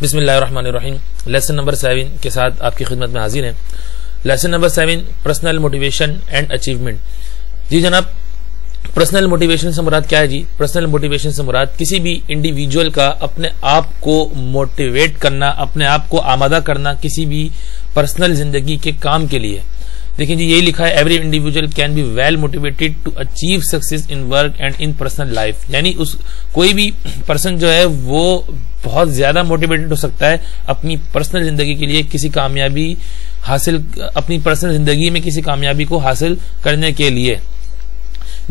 बिस्मिल्लाहिर्रहमानिर्रहीम। Lesson number 7 के साथ आपकी खिदमत में हाजिर हैं। Lesson number 7 personal motivation and achievement. जी जनाब, पर्सनल मोटिवेशन से मुराद क्या है जी? पर्सनल मोटिवेशन से मुराद किसी भी इंडिविजुअल का अपने आप को मोटिवेट करना, अपने आप को आमादा करना किसी भी पर्सनल जिंदगी के काम के लिए। देखिए जी, यही लिखा है, every individual can be well motivated to achieve success in work and in personal life. यानी कोई भी पर्सन जो है वो बहुत ज्यादा मोटिवेटेड हो सकता है अपनी पर्सनल जिंदगी के लिए, किसी कामयाबी हासिल, अपनी पर्सनल जिंदगी में किसी कामयाबी को हासिल करने के लिए।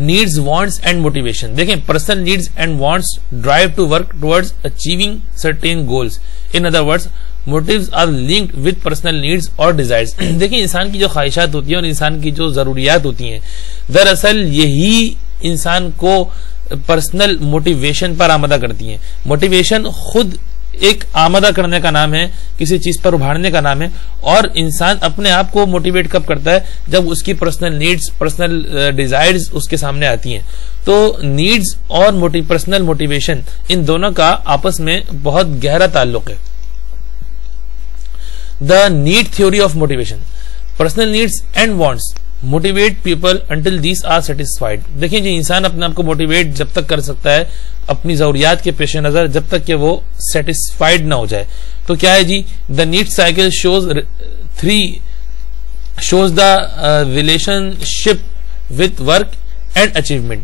Needs, wants and motivation. देखें, personal needs and wants drive to work towards achieving certain goals. In other words, motives are linked with personal needs और डिजायर्स। देखिए, इंसान की जो ख्वाहिशात होती है और इंसान की जो जरूरियात होती हैं, दरअसल यही इंसान को पर्सनल मोटिवेशन पर आमदा करती हैं। मोटिवेशन खुद एक आमदा करने का नाम है, किसी चीज पर उभारने का नाम है। और इंसान अपने आप को मोटिवेट कब करता है? जब उसकी पर्सनल नीड्स, पर्सनल डिजायर्स उसके सामने आती हैं। तो नीड्स और पर्सनल मोटिवेशन, इन दोनों का आपस में बहुत गहरा ताल्लुक है। The need theory of motivation. Personal needs and wants motivate people until these are satisfied. देखिए जी, इंसान अपने आप को मोटिवेट जब तक कर सकता है अपनी जरूरियात के पेश नजर, जब तक कि वो सेटिस्फाइड ना हो जाए। तो क्या है जी? The need cycle shows the relationship with work and achievement.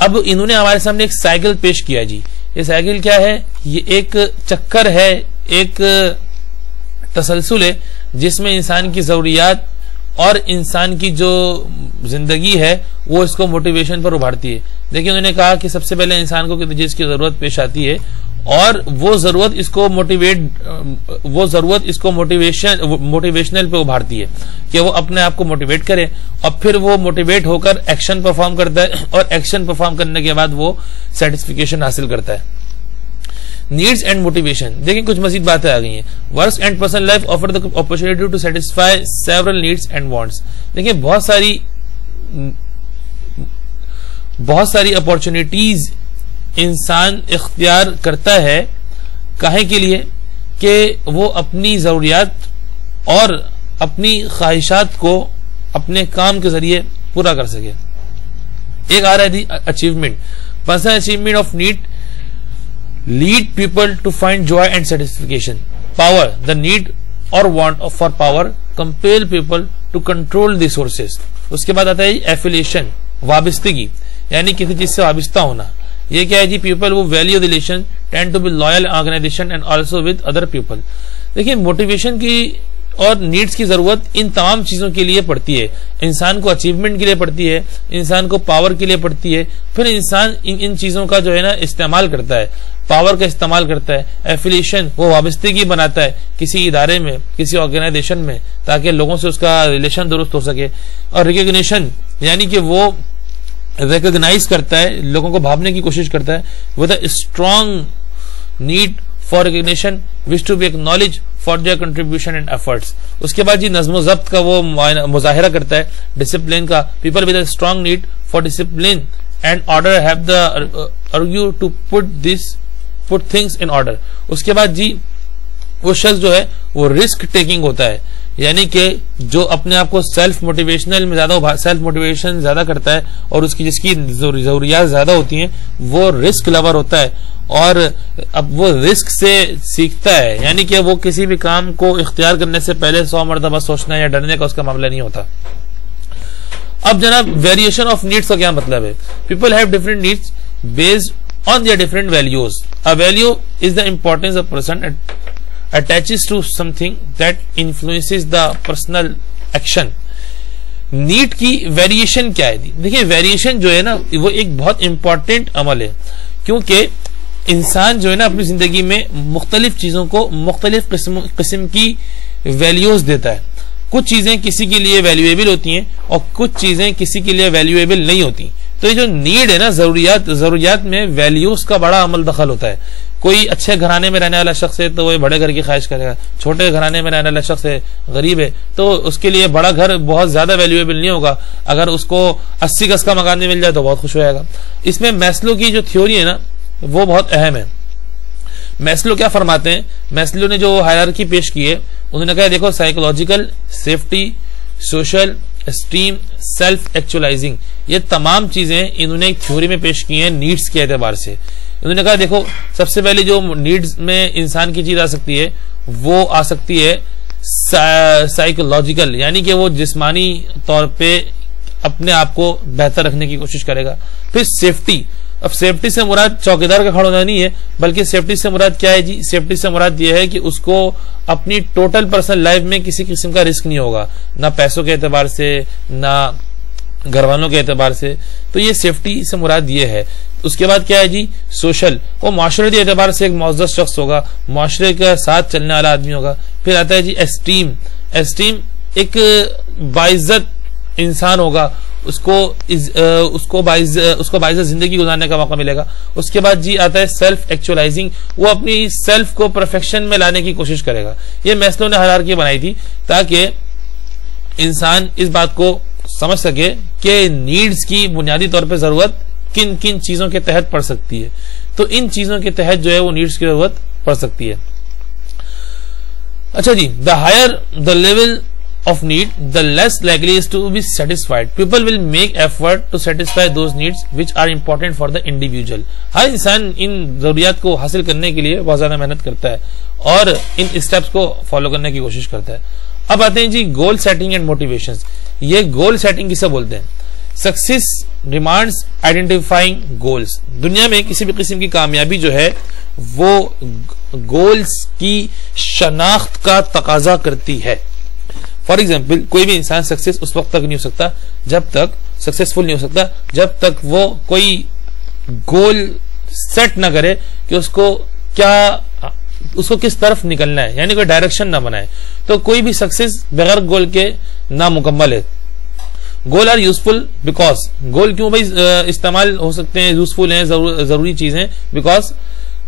अब इन्होंने हमारे सामने एक साइकिल पेश किया जी। ये साइकिल क्या है? ये एक चक्कर है, एक तसलसल है जिसमें इंसान की जरूरियात और इंसान की जो जिंदगी है वो इसको मोटिवेशन पर उभारती है। देखिए, उन्होंने कहा कि सबसे पहले इंसान को किसी चीज की जरूरत पेश आती है और वो जरूरत इसको मोटिवेशनल पे उभारती है कि वो अपने आप को मोटिवेट करे, और फिर वो मोटिवेट होकर एक्शन परफॉर्म करता है और एक्शन परफॉर्म करने के बाद वो सेटिस्फिकेशन हासिल करता है। Needs and motivation. देखिए, कुछ मजीद बातें आ गई हैं। Work and personal life offer the opportunity to satisfy several needs and wants. देखिए, बहुत सारी अपॉर्चुनिटीज इंसान इख्तियार करता है, काहे के लिए? कि वो अपनी जरूरियात और अपनी ख्वाहिशात को अपने काम के जरिए पूरा कर सके। एक आ रहा है achievement. Personal achievement of need lead people to find joy and satisfaction. Power, the need or want for power compel people to control the sources. उसके बाद आता है एफिलिएशन, वाबिस्तगी, यानी किसी चीज से वाबिस्ता होना। ये क्या है जी? People who value relation tend to be loyal organization and also with other people. देखिए, मोटिवेशन की और नीड्स की जरूरत इन तमाम चीजों के लिए पड़ती है। इंसान को अचीवमेंट के लिए पड़ती है, इंसान को पावर के लिए पड़ती है, फिर इंसान इन चीजों का जो है ना इस्तेमाल करता है, पावर का इस्तेमाल करता है। एफिलिएशन, वो वाबस्तगी बनाता है किसी इदारे में, किसी ऑर्गेनाइजेशन में, ताकि लोगों से उसका रिलेशन दुरुस्त हो सके। और रिकॉग्निशन, यानी कि वो रिकॉग्नाइज करता है, लोगों को भापने की कोशिश करता है। With a strong need for recognition wish to be acknowledge for their contribution and efforts. उसके बाद जी नज्म ज़ब्त का वो मुजाहिरा करता है, डिसिप्लिन का। People with a strong need for discipline and order have the argue to put things in order. उसके बाद जी वो शख्स जो है वो रिस्क टेकिंग होता है, यानी कि जो अपने आप को सेल्फ मोटिवेशन ज्यादा करता है और उसकी जिसकी जरूरियात ज्यादा होती हैं वो रिस्क लवर होता है, और अब वो रिस्क से सीखता है, यानी कि वो किसी भी काम को इख्तियार करने से पहले 100 मरतबा सोचना या डरने का उसका मामला नहीं होता। अब जनाब, वेरिएशन ऑफ नीड्स का क्या मतलब है? People have different needs based on their different values. A value is the importance a person attaches to something that influences the personal action. Need की वेरिएशन क्या है? देखिए, वेरिएशन जो है ना वो एक बहुत इंपॉर्टेंट अमल है, क्योंकि इंसान जो है ना अपनी जिंदगी में मुख्तलिफ चीजों को मुख्तलिफ किस्म की वैल्यूज देता है। कुछ चीजें किसी के लिए वैल्यूएबल होती हैं और कुछ चीजें किसी के लिए वैल्यूएबल नहीं होती। तो ये जो नीड है ना, जरूरियात में वैल्यूज का बड़ा अमल दखल होता है। कोई अच्छे घराने में रहने वाला शख्स है तो वो बड़े घर की ख्वाहिश करेगा, छोटे घराने में रहने वाला शख्स है, गरीब है, तो उसके लिए बड़ा घर बहुत ज्यादा वैल्यूएबल नहीं होगा। अगर उसको 80 गज का मकान मिल जाए तो बहुत खुश हो जाएगा। इसमें मैस्लो की जो थ्योरी है ना वो बहुत अहम है। मैस्लो क्या फरमाते हैं, मैस्लो ने जो हायरार्की पेश की है उन्होंने कहा देखो psychological, safety, social, esteem, self actualizing, ये तमाम चीजें इन्होंने एक थ्योरी में पेश की हैं नीड्स के एतबार से। उन्होंने कहा देखो सबसे पहले जो नीड्स में इंसान की चीज आ सकती है वो आ सकती है साइकोलॉजिकल, यानी कि वो जिस्मानी तौर पे अपने आप को बेहतर रखने की कोशिश करेगा। फिर सेफ्टी, अब सेफ्टी से मुराद चौकीदार का खड़ा होना नहीं है, बल्कि सेफ्टी से मुराद क्या है जी, सेफ्टी से मुराद ये है कि उसको अपनी टोटल पर्सनल लाइफ में किसी किस्म का रिस्क नहीं होगा, ना पैसों के एतबार से ना घर वालों के एतबार से, तो ये सेफ्टी से मुराद ये है। उसके बाद क्या है जी, सोशल, वो माशरती एतबार से एक मुअज़्ज़ज़ शख्स होगा, माशरे के साथ चलने वाला आदमी होगा। फिर आता है जी एस्टीम, एस्टीम एक बाइज्जत इंसान होगा, उसको बाइज्जत जिंदगी गुजारने का मौका मिलेगा। उसके बाद जी आता है सेल्फ एक्चुअलाइजिंग, वो अपनी सेल्फ को परफेक्शन में लाने की कोशिश करेगा। ये मैस्लो ने हायरार्की बनाई थी ताकि इंसान इस बात को समझ सके कि नीड्स की बुनियादी तौर पे जरूरत किन किन चीजों के तहत पड़ सकती है, तो इन चीजों के तहत जो है वो नीड्स की जरूरत पड़ सकती है। अच्छा जी, the higher the level of need, the less likely is to be satisfied. People will make effort to satisfy those needs which are important for the individual. हर इंसान इन जरूरियात को हासिल करने के लिए बहुत ज्यादा मेहनत करता है और इन स्टेप्स को फॉलो करने की कोशिश करता है। अब आते हैं जी गोल सेटिंग एंड मोटिवेशंस। ये गोल सेटिंग किसे बोलते हैं? Success demands identifying goals. दुनिया में किसी भी किस्म की कामयाबी जो है वो गोल्स की शनाख्त का तकाजा करती है। फॉर एग्जाम्पल, कोई भी इंसान सक्सेस उस वक्त तक नहीं हो सकता जब तक सक्सेसफुल नहीं हो सकता जब तक वो कोई गोल सेट ना करे कि उसको किस तरफ निकलना है, यानी कोई डायरेक्शन ना बनाए। तो कोई भी सक्सेस बगैर गोल के नामुकम्मल है। गोल आर यूजफुल बिकॉज, गोल क्यों भाई इस्तेमाल हो सकते हैं, यूजफुल हैं, जरूरी चीजें, because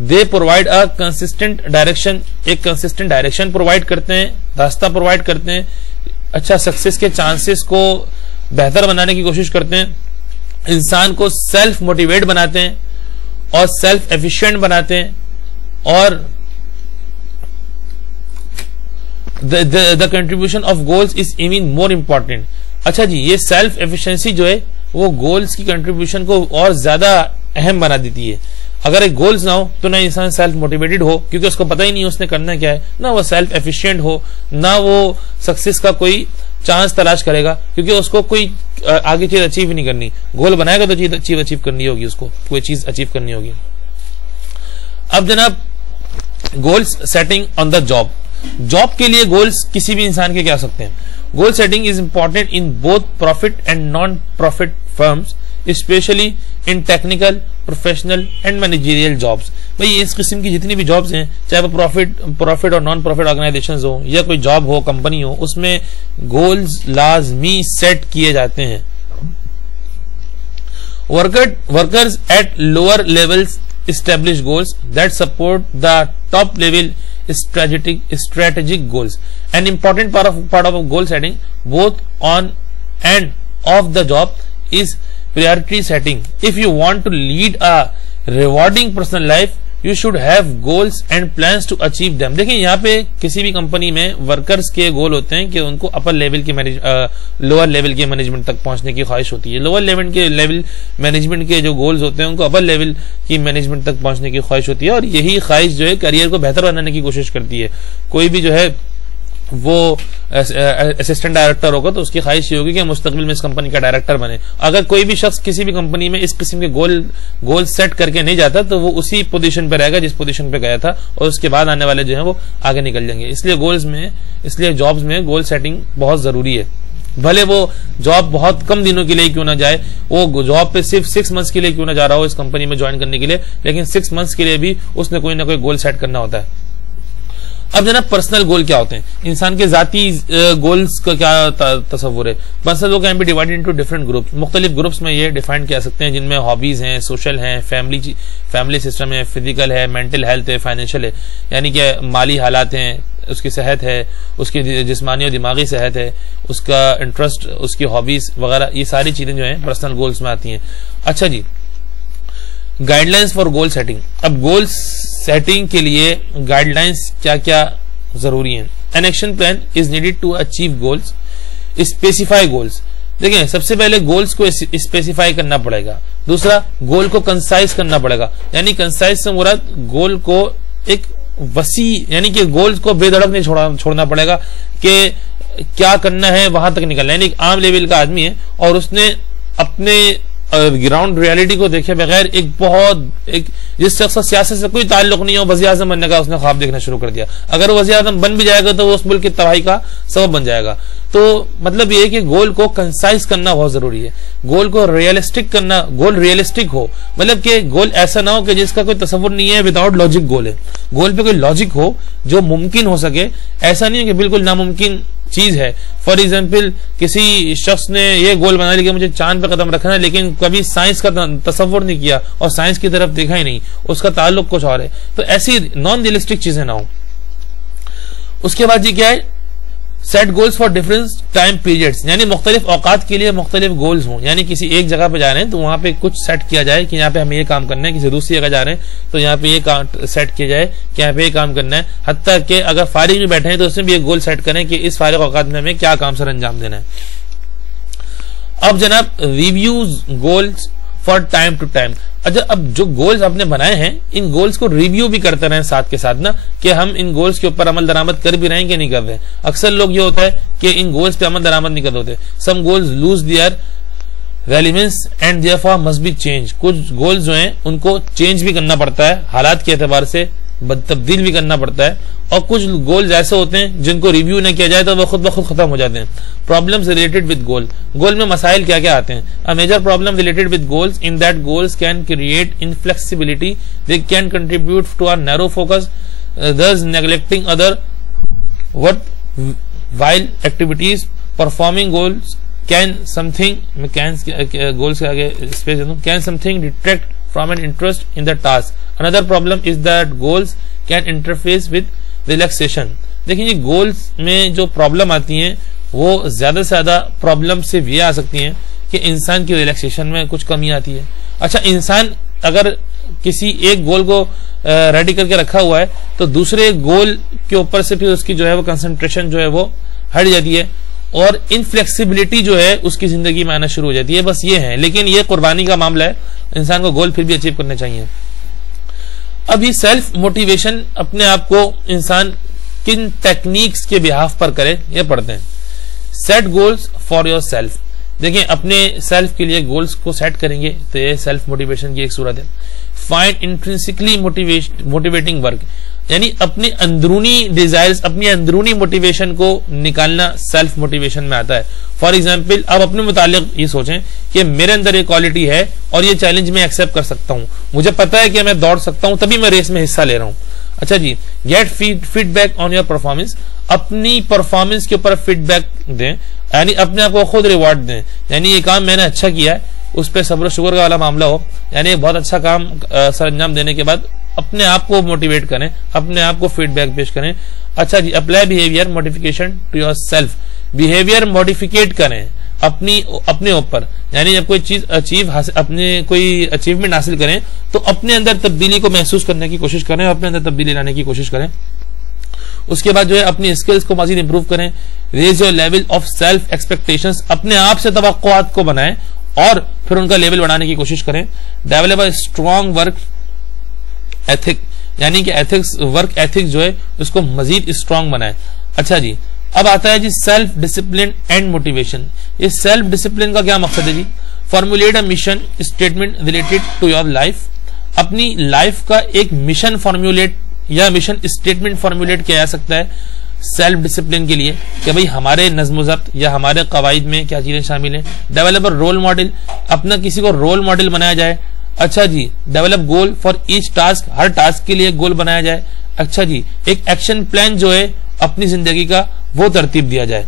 they provide a consistent direction, एक कंसिस्टेंट डायरेक्शन प्रोवाइड करते हैं, रास्ता प्रोवाइड करते हैं, अच्छा सक्सेस के चांसेस को बेहतर बनाने की कोशिश करते हैं, इंसान को सेल्फ मोटिवेट बनाते हैं और सेल्फ एफिशिएंट बनाते हैं, और the contribution of goals is even more important. अच्छा जी, ये सेल्फ एफिशिएंसी जो है वो गोल्स की कंट्रीब्यूशन को और ज्यादा अहम बना देती है। अगर एक गोल्स ना हो तो ना इंसान सेल्फ मोटिवेटेड हो क्योंकि उसको पता ही नहीं उसने करना क्या है, ना वो सेल्फ एफिशिएंट हो, ना वो सक्सेस का कोई चांस तलाश करेगा क्योंकि उसको कोई आगे चीज अचीव ही नहीं करनी। गोल बनाएगा तो चीज अचीव करनी होगी, उसको कोई चीज अचीव करनी होगी। अब जनाब, goals setting on the job. Job के लिए गोल्स किसी भी इंसान के क्या सकते हैं। Goal setting is important in both profit and non profit firms, specially in technical, professional and managerial jobs. भाई इस किस्म की जितनी भी जॉब्स हैं, चाहे वो प्रॉफिट और नॉन प्रॉफिट ऑर्गेनाइजेशंस हो या कोई जॉब हो, कंपनी हो, उसमें गोल्स लाजमी सेट किए जाते हैं। Workers at lower levels establish goals that support the top level strategic goals. An important part of goal setting both on and off the job is priority setting. If you want to lead a rewarding personal life, you should have goals and plans to achieve them. देखिए यहाँ पे किसी भी company में workers के गोल होते हैं कि उनको अपर लेवल के लोअर लेवल के मैनेजमेंट तक पहुंचने की ख्वाहिश होती है। लोअर लेवल मैनेजमेंट के जो गोल्स होते हैं उनको अपर लेवल की मैनेजमेंट तक पहुंचने की ख्वाहिश होती है, और यही ख्वाहिश जो है करियर को बेहतर बनाने की कोशिश करती है। कोई भी जो है वो असिस्टेंट डायरेक्टर होगा तो उसकी ख्वाहिश ये होगी कि मुस्तकबिल में इस कंपनी का डायरेक्टर बने। अगर कोई भी शख्स किसी भी कंपनी में इस किस्म के गोल सेट करके नहीं जाता तो वो उसी पोजीशन पे रहेगा जिस पोजीशन पे गया था, और उसके बाद आने वाले जो है वो आगे निकल जाएंगे। इसलिए जॉब्स में गोल सेटिंग बहुत जरूरी है। भले वो जॉब बहुत कम दिनों के लिए क्यों ना जाए, वो जॉब पे सिर्फ 6 मंथ्स के लिए क्यों ना जा रहा हो इस कंपनी में ज्वाइन करने के लिए, लेकिन 6 मंथ्स के लिए भी उसने कोई ना कोई गोल सेट करना होता है। अब जनाब, पर्सनल गोल क्या होते हैं, इंसान के जाती गोल्स का क्या तस्वुर है। Personal goal can be divided into different groups. मुख्तलिफ ग्रुप्स में ये डिफाइन किया सकते हैं, जिनमें हॉबीज हैं, सोशल हैं, फैमिली सिस्टम है, फिजिकल है, मेंटल हेल्थ है, फाइनेंशियल है, यानी कि माली हालात हैं, उसकी सेहत है, उसकी जिस्मानी और दिमागी सेहत है, उसका इंटरेस्ट, उसकी हॉबीज वगैरह, ये सारी चीजें जो है पर्सनल गोल्स में आती हैं। अच्छा जी, गाइडलाइंस फॉर गोल सेटिंग। अब गोल सेटिंग के लिए गाइडलाइंस क्या क्या जरूरी है। An action plan is needed to achieve goals, specify goals. देखिए, सबसे पहले गोल्स को स्पेसिफाई करना पड़ेगा। दूसरा, गोल को कंसाइज करना पड़ेगा, यानी कंसाइज से मुराद गोल को एक वसी, यानी कि गोल्स को बेधड़क नहीं छोड़ना पड़ेगा कि क्या करना है वहां तक निकलना। यानी एक आम लेवल का आदमी है और उसने अपने ग्राउंड रियलिटी को देखे बगैर एक जिस शख्स का सियासत से कोई ताल्लुक नहीं हो वज़ीर आज़म बनने का उसने ख्वाब देखना शुरू कर दिया, अगर वो वज़ीर आज़म बन भी जाएगा तो वो उस मुल्क की तबाही का सबब बन जाएगा। तो मतलब ये है कि गोल को कंसाइज करना बहुत जरूरी है, गोल को रियलिस्टिक करना, गोल रियलिस्टिक हो, मतलब कि गोल ऐसा ना हो कि जिसका कोई तसव्वुर नहीं है, विदाउट लॉजिक गोल है। गोल पे कोई लॉजिक हो जो मुमकिन हो सके, ऐसा नहीं है कि बिल्कुल नामुमकिन चीज है। फॉर एग्जाम्पल, किसी शख्स ने ये गोल बना लिया कि मुझे चांद पर कदम रखना है, लेकिन कभी साइंस का तसव्वुर नहीं किया और साइंस की तरफ देखा ही नहीं, उसका ताल्लुक कुछ और है। तो ऐसी नॉन रियलिस्टिक चीजें ना हो। उसके बाद जी क्या है, set goals for different time periods, यानी मुख्तलिफ औकात के लिए मुख्तलिफ गोल्स हों। यानी किसी एक जगह पे जा रहे हैं तो वहां पे कुछ सेट किया जाए कि यहाँ पे हमें ये काम करना है, किसी दूसरी जगह जा रहे हैं तो यहाँ पे ये सेट किया जाए कि यहाँ पे ये काम करना है। हत्ता कि अगर फारिग में बैठे हैं तो उसमें भी एक गोल सेट करें कि इस फारिग औकात में हमें क्या काम सर अंजाम देना है। अब जनाब, reviews goals for time to time. अच्छा, अब जो गोल्स आपने बनाए हैं इन गोल्स को रिव्यू भी करते रहें साथ के साथ ना, कि हम इन गोल्स के ऊपर अमल दरामद कर भी रहे हैं कि नहीं कर रहे। अक्सर लोग ये होता है कि इन गोल्स पे अमल दरामद नहीं कर होते। Some goals lose their relevance and therefore must be change. कुछ गोल्स जो हैं उनको चेंज भी करना पड़ता है, हालात के एतबार से तब्दील भी करना पड़ता है, और कुछ गोल्स ऐसे होते हैं जिनको रिव्यू न किया जाए तो वो खुद ब खुद खत्म हो जाते हैं। Problems related with goal, goal में मसाइल क्या क्या आते हैं। A major problem related with goals in that goals can create inflexibility, they can contribute to our narrow focus, thus neglecting other what while activities performing goals can something goals के आगे space दे दूं, can something detract from an interest in the task. Another problem is that goals can interface with relaxation. देखिए, ये goals में जो problem आती हैं वो ज्यादा से ज्यादा प्रॉब्लम सिर्फ ये आ सकती हैं कि इंसान की रिलैक्सेशन में कुछ कमी आती है। अच्छा, इंसान अगर किसी एक गोल को रेडी करके रखा हुआ है तो दूसरे गोल के ऊपर से फिर उसकी जो है वो कंसंट्रेशन जो है वो हट जाती है और इनफ्लेक्सिबिलिटी जो है उसकी जिंदगी में आना शुरू हो जाती है। बस ये है, लेकिन ये कुर्बानी का मामला है, इंसान को गोल फिर भी अचीव करने चाहिए। अब ये सेल्फ मोटिवेशन अपने आप को इंसान किन टेक्निक्स के बिहाफ पर करे ये पढ़ते हैं। Set goals for your self. देखिए, अपने सेल्फ के लिए गोल्स को सेट करेंगे तो ये सेल्फ मोटिवेशन की एक सूरत है। फाइंड इंट्रिंसिकली मोटिवेटिंग वर्क, यानी अपने अंदरूनी डिजायर्स, अपनी अंदरूनी मोटिवेशन को निकालना सेल्फ मोटिवेशन में आता है। फॉर एग्जाम्पल, आप अपने मुतालिक ये सोचें कि मेरे अंदर ये क्वालिटी है और ये चैलेंज मैं एक्सेप्ट कर सकता हूं, मुझे पता है कि मैं दौड़ सकता हूं, तभी मैं रेस में हिस्सा ले रहा हूं। अच्छा जी, get feedback on your performance. अपनी परफॉर्मेंस के ऊपर फीडबैक दें, यानी अपने आप को खुद रिवॉर्ड दें। यानी ये काम मैंने अच्छा किया है, उस पर सब्र शुक्र का वाला मामला हो, यानी बहुत अच्छा काम सर अंजाम देने के बाद अपने आप को मोटिवेट करें, अपने आप को फीडबैक पेश करें। अच्छा जी, apply behaviour modification to yourself. Behaviour modificate करें अपने ऊपर, यानी जब कोई चीज अपने कोई अचीवमेंट हासिल करें तो अपने अंदर तब्दीली को महसूस करने की कोशिश करें, अपने अंदर तब्दीली लाने की कोशिश करें। उसके बाद जो है अपनी स्किल्स को मजीद इंप्रूव करें। Raise your level of self expectations, अपने आप से तवक्कुआत को बनाएं और फिर उनका लेवल बढ़ाने की कोशिश करें। Develop a strong work ethic, यानी कि एथिक्स, वर्क एथिक्स जो है उसको मजीद स्ट्रॉन्ग बनाएं। अच्छा जी, अब आता है जी सेल्फ डिसिप्लिन एंड मोटिवेशन। ये सेल्फ डिसिप्लिन का क्या मकसद है जी? Formulate a mission statement related to your life. अपनी लाइफ का एक मिशन फॉर्मुलेट या मिशन स्टेटमेंट फॉर्मुलेट किया जा सकता है सेल्फ डिसिप्लिन के लिए कि भाई हमारे नज्म ज़ब्त या हमारे कवायद में क्या चीजें शामिल हैं। डेवलप रोल मॉडल, अपना किसी को रोल मॉडल बनाया जाए। अच्छा जी, develop goal for each task, हर टास्क के लिए गोल बनाया जाए। अच्छा जी, एक एक्शन प्लान जो है अपनी जिंदगी का वो तरतीब दिया जाए।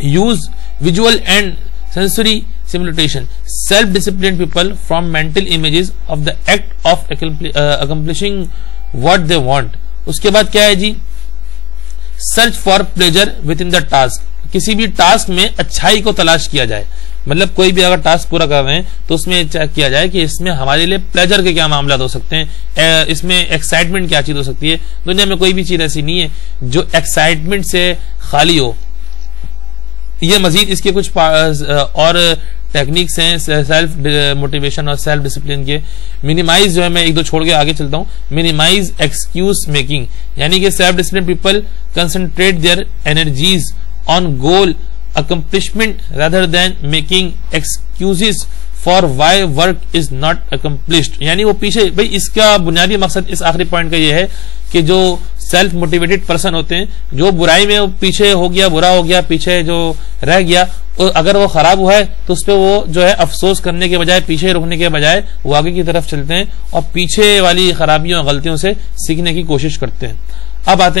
Use visual and sensory simulation. Self discipline people from mental images of the act of accomplishing what they want. उसके बाद क्या है जी? Search for pleasure within the task. किसी भी टास्क में अच्छाई को तलाश किया जाए। मतलब कोई भी अगर टास्क पूरा कर रहे हैं तो उसमें चेक किया जाए कि इसमें हमारे लिए प्लेजर के क्या मामला हो सकते हैं, इसमें एक्साइटमेंट क्या चीज हो सकती है। दुनिया में कोई भी चीज ऐसी नहीं है जो एक्साइटमेंट से खाली हो। ये मजीद इसके कुछ और टेक्निक्स हैं सेल्फ मोटिवेशन और सेल्फ डिसिप्लिन के। मिनिमाइज जो है, मैं एक दो छोड़ के आगे चलता हूं। मिनिमाइज एक्सक्यूज मेकिंग, यानी कि self discipline people concentrate their energies on goal accomplishment rather than making excuses for why work is not accomplished। यानी वो पीछे, भाई इसका बुनियादी मकसद इस आखिरी पॉइंट का ये है कि जो सेल्फ मोटिवेटेड पर्सन होते हैं, जो बुराई में पीछे हो गया, बुरा हो गया, पीछे जो रह गया, अगर वो खराब हुआ है तो उस पर वो जो है अफसोस करने के बजाय, पीछे रुकने के बजाय वो आगे की तरफ चलते हैं और पीछे वाली खराबियों और गलतियों से सीखने की कोशिश करते हैं। अब आते हैं